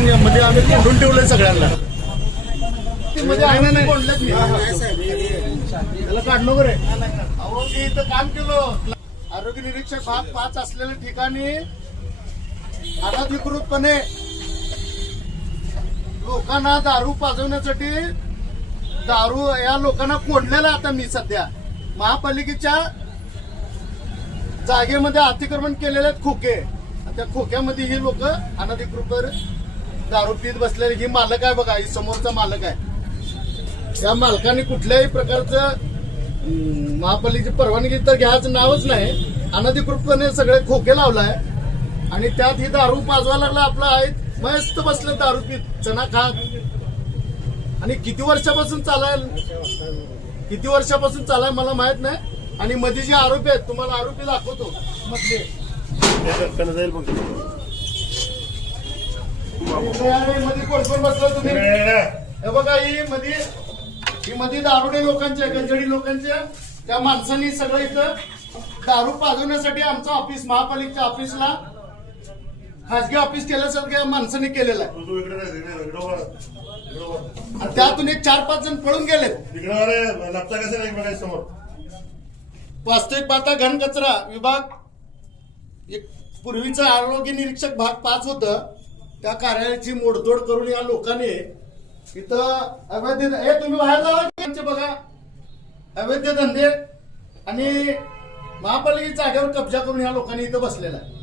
या आम्ही कोंडून ठेवलंय सगळ्यांना त्याला इथं काम केलं आरोग्य निरीक्षक भाग पाच असलेल्या ठिकाणी अनाधिकृतपणे लोकांना दारू पाजवण्यासाठी दारू या लोकांना कोंडलेला आता मी सध्या महापालिकेच्या जागेमध्ये अतिक्रमण केलेले आहेत खोके त्या खोक्यामध्ये ही लोक अनाधिकृत दारू पीत बसलेली ही मालक आहे बघा ही समोरचा मालक आहे या मालकाने कुठल्याही प्रकारचं महापालिकेची परवानगी तर घ्यायचं नावच नाही अनधिकृतपणे सगळे खोके लावलाय आणि त्यात ही दारू पाजवा लागला आपला आहे मस्त बसलं दारू पीत चना खा आणि किती वर्षापासून चालाय किती वर्षापासून चालाय मला माहित नाही आणि मध्ये जे आरोपी आहेत तुम्हाला आरोपी दाखवतो मधले मध्ये कोण तुम्ही मध्ये मध्ये दारुडे लोकांच्या गंजडी लोकांच्या त्या माणसांनी सगळं इथं दारू पाजवण्यासाठी आमचं ऑफिस महापालिकेच्या ऑफिसला खासगी ऑफिस केल्यासारखं या माणसाने केलेलं आहे त्यातून एक चार पाच जण पळून गेले वास्तविक पाहता घनकचरा विभाग एक पूर्वीचा आरोग्य निरीक्षक भाग पाच होतं त्या कार्यालयाची मोडतोड करून या लोकांनी इथं अवैध हे तुम्ही बाहेर जावा बघा अवैध धंदे आणि महापालिकेच्या जागेवर कब्जा करून या लोकांनी इथं बसलेला आहे